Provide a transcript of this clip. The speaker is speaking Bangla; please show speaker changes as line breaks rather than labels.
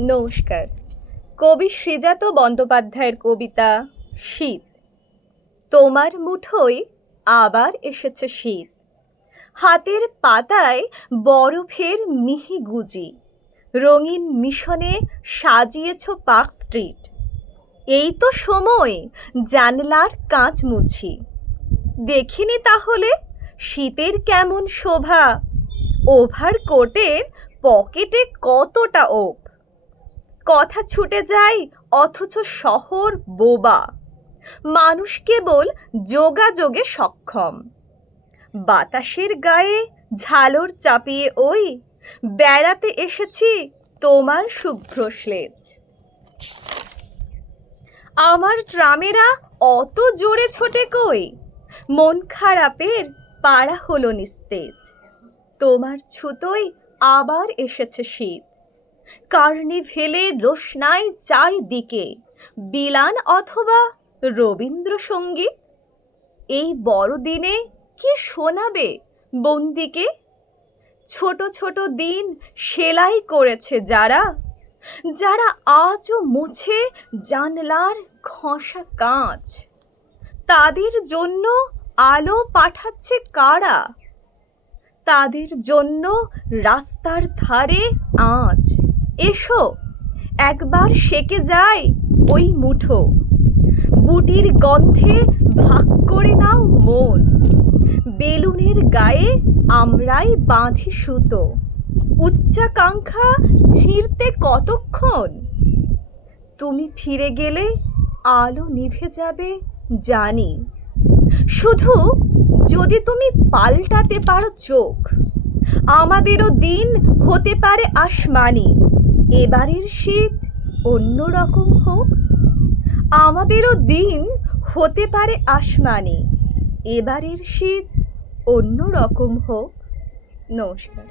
নমস্কার। কবি শ্রীজাত বন্দ্যোপাধ্যায়ের কবিতা শীত। তোমার মুঠোয় আবার এসেছে শীত। হাতের পাতায় বরফের মিহি গুজি। রঙিন মিশনে সাজিয়েছ পার্ক স্ট্রিট। এই তো সময় জানলার কাঁচ মুছি। দেখিনি তাহলে শীতের কেমন শোভা? ওভার কোটের পকেটে কতটা ওপ? কথা ছুটে যায়, অথচ শহর বোবা। মানুষ কেবল যোগাযোগে সক্ষম। বাতাসের গায়ে ঝালর চাপিয়ে, ওই, বেড়াতে এসেছি তোমার শুভ্র স্লেজ আমার ট্রামেরা অত জোরে ছোটে কই? মন খারাপের পাড়া হলো নিস্তেজ। তোমার ছুতোয় আবার এসেছে শীত। কার্নিভেলে রোশনাই চারিদিকে। বিলান অথবা রবীন্দ্রসঙ্গীত? এই বড়দিনে কি শোনাবে বন্দিকে? ছোট ছোট দিন সেলাই করেছে যারা যারা আজও মুছে জানলার ঘষা কাঁচ। তাদের জন্য আলো পাঠাচ্ছে কারা? তাদের জন্য রাস্তার ধারে আঁচ। এসো, একবার সেকে যায় ওই মুঠো। বুটির গন্ধে ভাগ করে নাও মন। বেলুনের গায়ে আমরাই বাঁধি সুতো। উচ্চাকাঙ্ক্ষা ছিঁড়তে কতক্ষণ? তুমি ফিরে গেলে আলো নিভে যাবে, জানি। শুধু যদি তুমি পাল্টাতে পারো চোখ, আমাদেরও দিন হতে পারে আসমানি। এবারের শীত অন্য রকম হোক। আমাদেরও দিন হতে পারে আসমানি। এবারের শীত অন্য রকম হোক। নমস্কার।